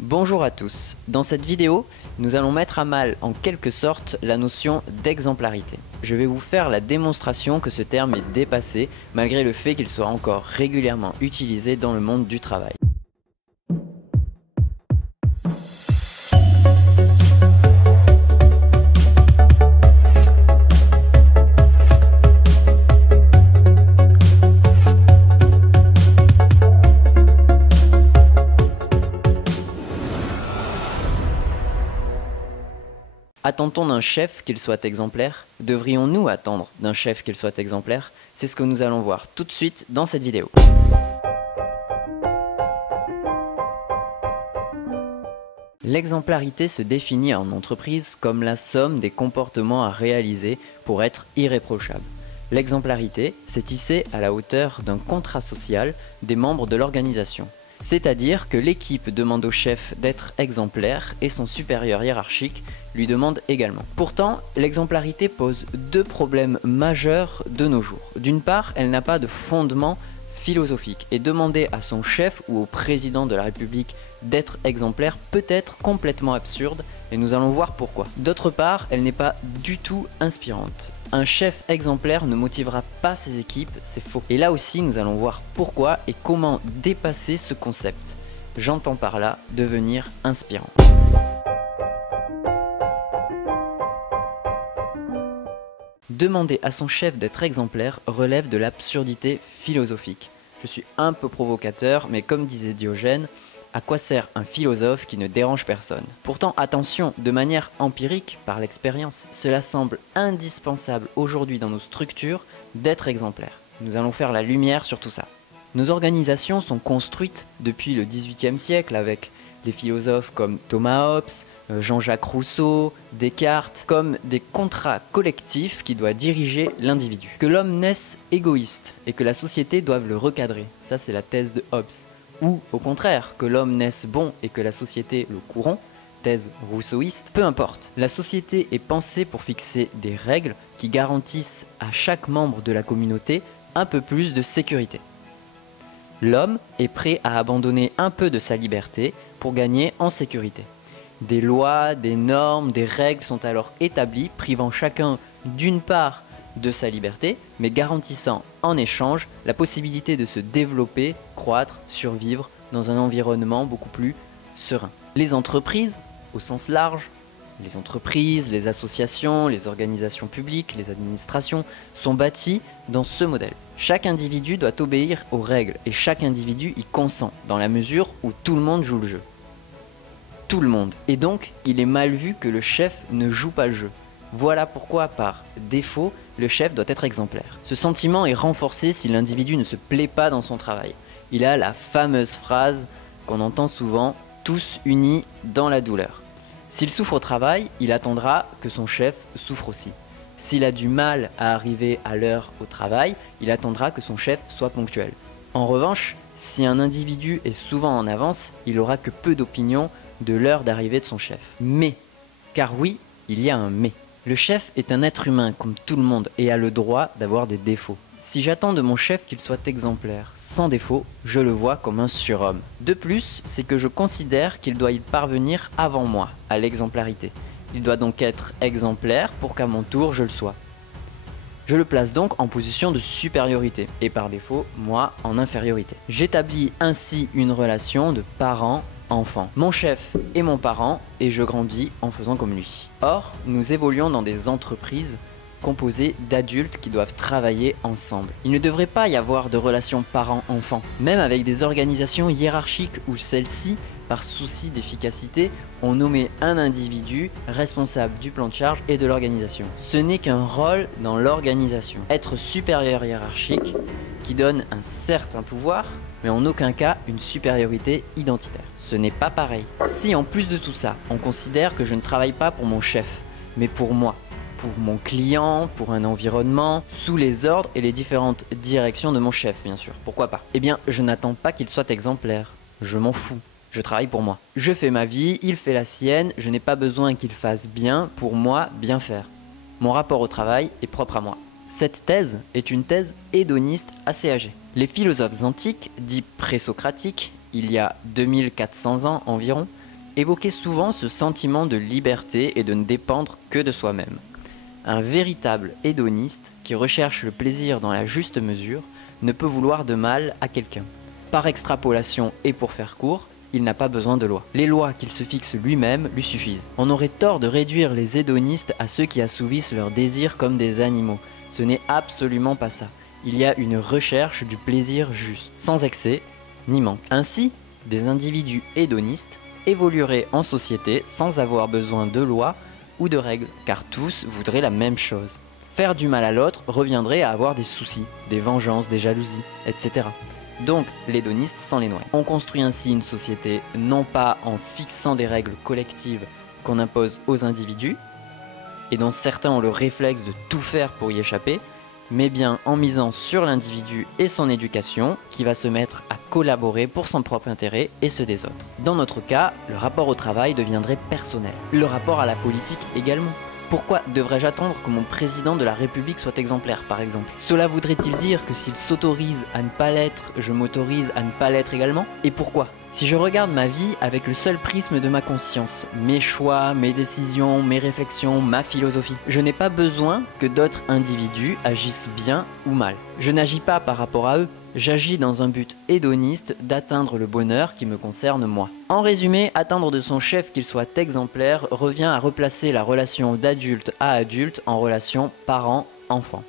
Bonjour à tous, dans cette vidéo, nous allons mettre à mal en quelque sorte la notion d'exemplarité. Je vais vous faire la démonstration que ce terme est dépassé malgré le fait qu'il soit encore régulièrement utilisé dans le monde du travail. Attend-on d'un chef qu'il soit exemplaire? Devrions-nous attendre d'un chef qu'il soit exemplaire? C'est ce que nous allons voir tout de suite dans cette vidéo. L'exemplarité se définit en entreprise comme la somme des comportements à réaliser pour être irréprochable. L'exemplarité, c'est tissé à la hauteur d'un contrat social des membres de l'organisation. C'est-à-dire que l'équipe demande au chef d'être exemplaire et son supérieur hiérarchique lui demande également. Pourtant, l'exemplarité pose deux problèmes majeurs de nos jours. D'une part, elle n'a pas de fondement philosophique et demander à son chef ou au président de la République d'être exemplaire peut être complètement absurde et nous allons voir pourquoi. D'autre part, elle n'est pas du tout inspirante. Un chef exemplaire ne motivera pas ses équipes, c'est faux. Et là aussi, nous allons voir pourquoi et comment dépasser ce concept. J'entends par là devenir inspirant. Demander à son chef d'être exemplaire relève de l'absurdité philosophique. Je suis un peu provocateur, mais comme disait Diogène, à quoi sert un philosophe qui ne dérange personne? Pourtant, attention, de manière empirique, par l'expérience, cela semble indispensable aujourd'hui dans nos structures d'être exemplaire. Nous allons faire la lumière sur tout ça. Nos organisations sont construites depuis le XVIIIe siècle avec des philosophes comme Thomas Hobbes, Jean-Jacques Rousseau, Descartes, comme des contrats collectifs qui doivent diriger l'individu. Que l'homme naisse égoïste et que la société doive le recadrer, ça c'est la thèse de Hobbes. Ou au contraire, que l'homme naisse bon et que la société le corrompt, thèse rousseauiste, peu importe. La société est pensée pour fixer des règles qui garantissent à chaque membre de la communauté un peu plus de sécurité. L'homme est prêt à abandonner un peu de sa liberté pour gagner en sécurité. Des lois, des normes, des règles sont alors établies, privant chacun d'une part de sa liberté, mais garantissant en échange la possibilité de se développer, croître, survivre dans un environnement beaucoup plus serein. Les entreprises, au sens large, les entreprises, les associations, les organisations publiques, les administrations sont bâties dans ce modèle. Chaque individu doit obéir aux règles et chaque individu y consent dans la mesure où tout le monde joue le jeu. Tout le monde. Et donc, il est mal vu que le chef ne joue pas le jeu. Voilà pourquoi, par défaut, le chef doit être exemplaire. Ce sentiment est renforcé si l'individu ne se plaît pas dans son travail. Il a la fameuse phrase qu'on entend souvent « tous unis dans la douleur ». S'il souffre au travail, il attendra que son chef souffre aussi. S'il a du mal à arriver à l'heure au travail, il attendra que son chef soit ponctuel. En revanche, si un individu est souvent en avance, il n'aura que peu d'opinion de l'heure d'arrivée de son chef. Mais, car oui, il y a un mais. Le chef est un être humain comme tout le monde et a le droit d'avoir des défauts. Si j'attends de mon chef qu'il soit exemplaire, sans défaut, je le vois comme un surhomme. De plus, c'est que je considère qu'il doit y parvenir avant moi, à l'exemplarité. Il doit donc être exemplaire pour qu'à mon tour je le sois. Je le place donc en position de supériorité et par défaut, moi, en infériorité. J'établis ainsi une relation de parent-enfant. Mon chef est mon parent et je grandis en faisant comme lui. Or, nous évoluons dans des entreprises composées d'adultes qui doivent travailler ensemble. Il ne devrait pas y avoir de relation parent-enfant, même avec des organisations hiérarchiques où celles-ci, par souci d'efficacité, ont nommé un individu responsable du plan de charge et de l'organisation. Ce n'est qu'un rôle dans l'organisation. Être supérieur hiérarchique qui donne un certain pouvoir, mais en aucun cas une supériorité identitaire. Ce n'est pas pareil. Si en plus de tout ça, on considère que je ne travaille pas pour mon chef, mais pour moi, pour mon client, pour un environnement, sous les ordres et les différentes directions de mon chef, bien sûr. Pourquoi pas? Eh bien, je n'attends pas qu'il soit exemplaire. Je m'en fous. Je travaille pour moi. Je fais ma vie, il fait la sienne, je n'ai pas besoin qu'il fasse bien pour moi bien faire. Mon rapport au travail est propre à moi. Cette thèse est une thèse hédoniste assez âgée. Les philosophes antiques, dits présocratiques, il y a 2400 ans environ, évoquait souvent ce sentiment de liberté et de ne dépendre que de soi-même. Un véritable hédoniste qui recherche le plaisir dans la juste mesure ne peut vouloir de mal à quelqu'un. Par extrapolation et pour faire court, il n'a pas besoin de loi. Les lois qu'il se fixe lui-même lui suffisent. On aurait tort de réduire les hédonistes à ceux qui assouvissent leurs désirs comme des animaux. Ce n'est absolument pas ça. Il y a une recherche du plaisir juste, sans excès ni manque. Ainsi, des individus hédonistes évolueraient en société sans avoir besoin de lois ou de règles, car tous voudraient la même chose. Faire du mal à l'autre reviendrait à avoir des soucis, des vengeances, des jalousies, etc. Donc l'hédoniste s'en les noie. On construit ainsi une société non pas en fixant des règles collectives qu'on impose aux individus, et dont certains ont le réflexe de tout faire pour y échapper, mais bien en misant sur l'individu et son éducation, qui va se mettre à collaborer pour son propre intérêt et ceux des autres. Dans notre cas, le rapport au travail deviendrait personnel. Le rapport à la politique également. Pourquoi devrais-je attendre que mon président de la République soit exemplaire, par exemple? Cela voudrait-il dire que s'il s'autorise à ne pas l'être, je m'autorise à ne pas l'être également? Et pourquoi? Si je regarde ma vie avec le seul prisme de ma conscience, mes choix, mes décisions, mes réflexions, ma philosophie, je n'ai pas besoin que d'autres individus agissent bien ou mal. Je n'agis pas par rapport à eux. J'agis dans un but hédoniste d'atteindre le bonheur qui me concerne moi. En résumé, attendre de son chef qu'il soit exemplaire revient à replacer la relation d'adulte à adulte en relation parent-enfant.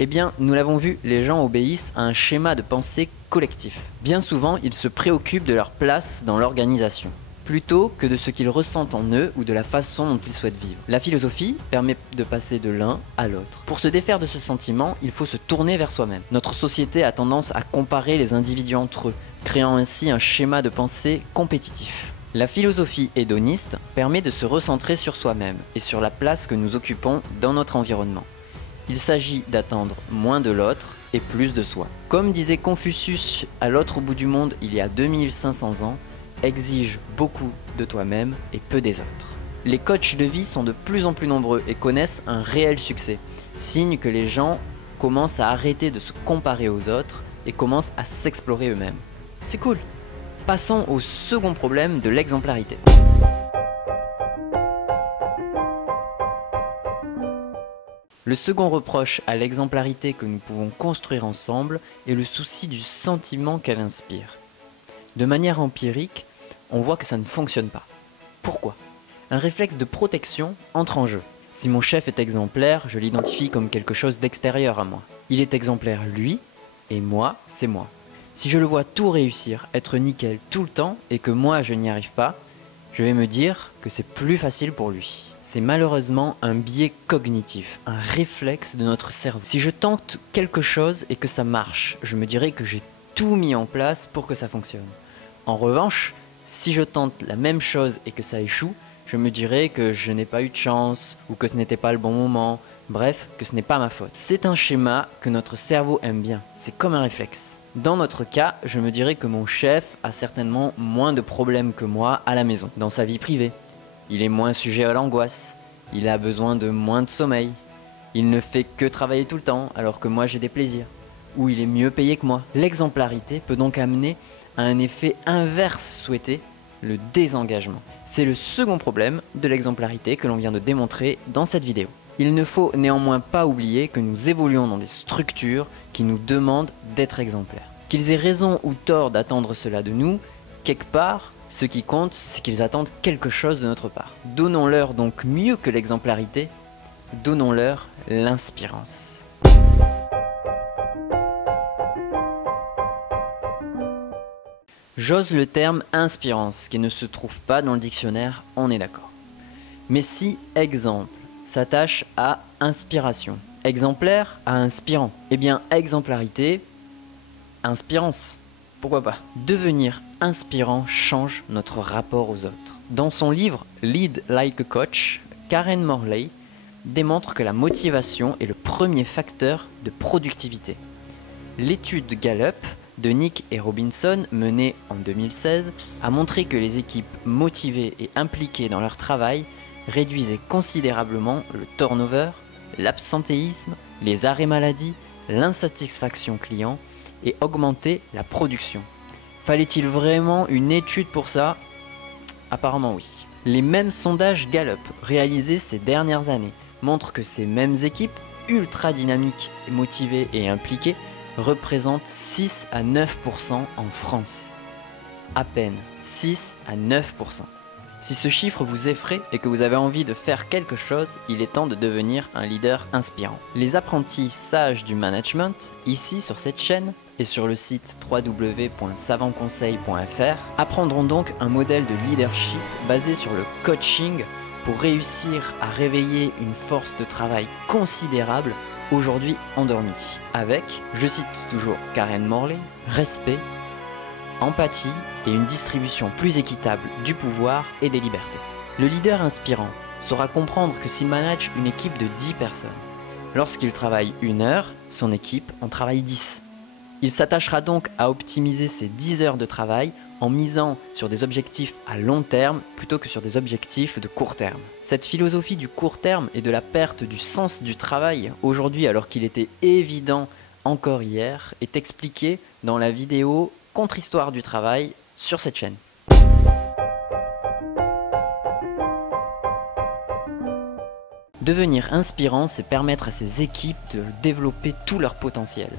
Eh bien, nous l'avons vu, les gens obéissent à un schéma de pensée collectif. Bien souvent, ils se préoccupent de leur place dans l'organisation, plutôt que de ce qu'ils ressentent en eux ou de la façon dont ils souhaitent vivre. La philosophie permet de passer de l'un à l'autre. Pour se défaire de ce sentiment, il faut se tourner vers soi-même. Notre société a tendance à comparer les individus entre eux, créant ainsi un schéma de pensée compétitif. La philosophie hédoniste permet de se recentrer sur soi-même et sur la place que nous occupons dans notre environnement. Il s'agit d'attendre moins de l'autre et plus de soi. Comme disait Confucius à l'autre bout du monde il y a 2500 ans, exige beaucoup de toi-même et peu des autres. Les coachs de vie sont de plus en plus nombreux et connaissent un réel succès, signe que les gens commencent à arrêter de se comparer aux autres et commencent à s'explorer eux-mêmes. C'est cool. Passons au second problème de l'exemplarité. Le second reproche à l'exemplarité que nous pouvons construire ensemble est le souci du sentiment qu'elle inspire. De manière empirique, on voit que ça ne fonctionne pas. Pourquoi? Un réflexe de protection entre en jeu. Si mon chef est exemplaire, je l'identifie comme quelque chose d'extérieur à moi. Il est exemplaire lui, et moi, c'est moi. Si je le vois tout réussir, être nickel tout le temps, et que moi je n'y arrive pas, je vais me dire que c'est plus facile pour lui. C'est malheureusement un biais cognitif, un réflexe de notre cerveau. Si je tente quelque chose et que ça marche, je me dirais que j'ai tout mis en place pour que ça fonctionne. En revanche, si je tente la même chose et que ça échoue, je me dirais que je n'ai pas eu de chance ou que ce n'était pas le bon moment, bref, que ce n'est pas ma faute. C'est un schéma que notre cerveau aime bien, c'est comme un réflexe. Dans notre cas, je me dirais que mon chef a certainement moins de problèmes que moi à la maison, dans sa vie privée. Il est moins sujet à l'angoisse, il a besoin de moins de sommeil, il ne fait que travailler tout le temps alors que moi j'ai des plaisirs, ou il est mieux payé que moi. L'exemplarité peut donc amener à un effet inverse souhaité, le désengagement. C'est le second problème de l'exemplarité que l'on vient de démontrer dans cette vidéo. Il ne faut néanmoins pas oublier que nous évoluons dans des structures qui nous demandent d'être exemplaires. Qu'ils aient raison ou tort d'attendre cela de nous, quelque part, ce qui compte, c'est qu'ils attendent quelque chose de notre part. Donnons-leur donc mieux que l'exemplarité, donnons-leur l'inspirance. J'ose le terme inspirance, qui ne se trouve pas dans le dictionnaire, on est d'accord. Mais si exemple s'attache à inspiration, exemplaire à inspirant, eh bien exemplarité, inspirance. Pourquoi pas? Devenir inspirant change notre rapport aux autres. Dans son livre Lead Like a Coach, Karen Morley démontre que la motivation est le premier facteur de productivité. L'étude Gallup de Nick et Robinson, menée en 2016, a montré que les équipes motivées et impliquées dans leur travail réduisaient considérablement le turnover, l'absentéisme, les arrêts maladie, l'insatisfaction client et augmenter la production. Fallait-il vraiment une étude pour ça? Apparemment oui. Les mêmes sondages Gallup réalisés ces dernières années montrent que ces mêmes équipes, ultra dynamiques, motivées et impliquées, représentent 6 à 9% en France. À peine 6 à 9%. Si ce chiffre vous effraie et que vous avez envie de faire quelque chose, il est temps de devenir un leader inspirant. Les apprentis sages du management, ici sur cette chaîne et sur le site www.savantconseil.fr, apprendront donc un modèle de leadership basé sur le coaching pour réussir à réveiller une force de travail considérable aujourd'hui endormie. Avec, je cite toujours Karen Morley, respect, empathie et une distribution plus équitable du pouvoir et des libertés. Le leader inspirant saura comprendre que s'il manage une équipe de 10 personnes, lorsqu'il travaille 1 heure, son équipe en travaille 10. Il s'attachera donc à optimiser ses 10 heures de travail en misant sur des objectifs à long terme plutôt que sur des objectifs de court terme. Cette philosophie du court terme et de la perte du sens du travail aujourd'hui alors qu'il était évident encore hier est expliquée dans la vidéo Contre-histoire du travail sur cette chaîne. Devenir inspirant, c'est permettre à ces équipes de développer tout leur potentiel,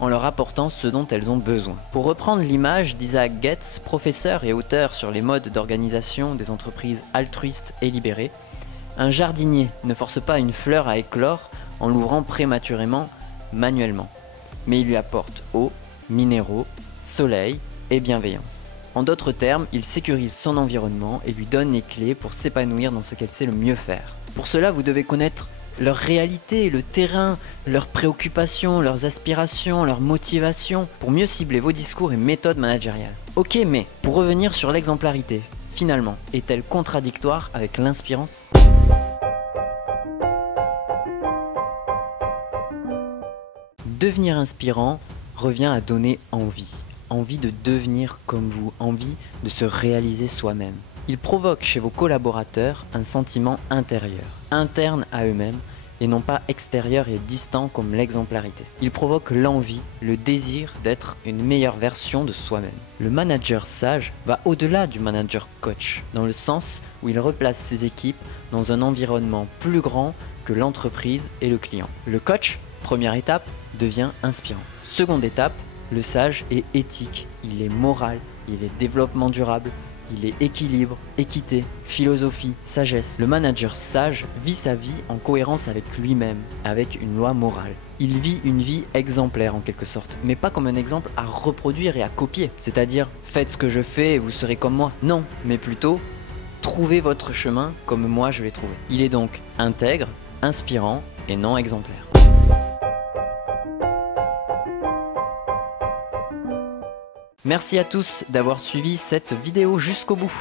en leur apportant ce dont elles ont besoin. Pour reprendre l'image d'Isaac Getz, professeur et auteur sur les modes d'organisation des entreprises altruistes et libérées, un jardinier ne force pas une fleur à éclore en l'ouvrant prématurément manuellement, mais il lui apporte eau, minéraux, soleil et bienveillance. En d'autres termes, il sécurise son environnement et lui donne les clés pour s'épanouir dans ce qu'elle sait le mieux faire. Pour cela, vous devez connaître leur réalité, le terrain, leurs préoccupations, leurs aspirations, leurs motivations, pour mieux cibler vos discours et méthodes managériales. Ok, mais pour revenir sur l'exemplarité, finalement, est-elle contradictoire avec l'inspirance ? Devenir inspirant revient à donner envie. Envie de devenir comme vous, envie de se réaliser soi-même. Il provoque chez vos collaborateurs un sentiment intérieur, interne à eux-mêmes, et non pas extérieur et distant comme l'exemplarité. Il provoque l'envie, le désir d'être une meilleure version de soi-même. Le manager sage va au-delà du manager coach, dans le sens où il replace ses équipes dans un environnement plus grand que l'entreprise et le client. Le coach, première étape, devient inspirant. Seconde étape, le sage est éthique, il est moral, il est développement durable, il est équilibre, équité, philosophie, sagesse. Le manager sage vit sa vie en cohérence avec lui-même, avec une loi morale. Il vit une vie exemplaire en quelque sorte, mais pas comme un exemple à reproduire et à copier. C'est-à-dire, faites ce que je fais et vous serez comme moi. Non, mais plutôt, trouvez votre chemin comme moi je l'ai trouvé. Il est donc intègre, inspirant et non exemplaire. Merci à tous d'avoir suivi cette vidéo jusqu'au bout.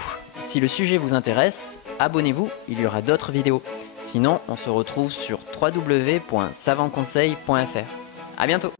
Si le sujet vous intéresse, abonnez-vous, il y aura d'autres vidéos. Sinon, on se retrouve sur www.savantconseil.fr. À bientôt.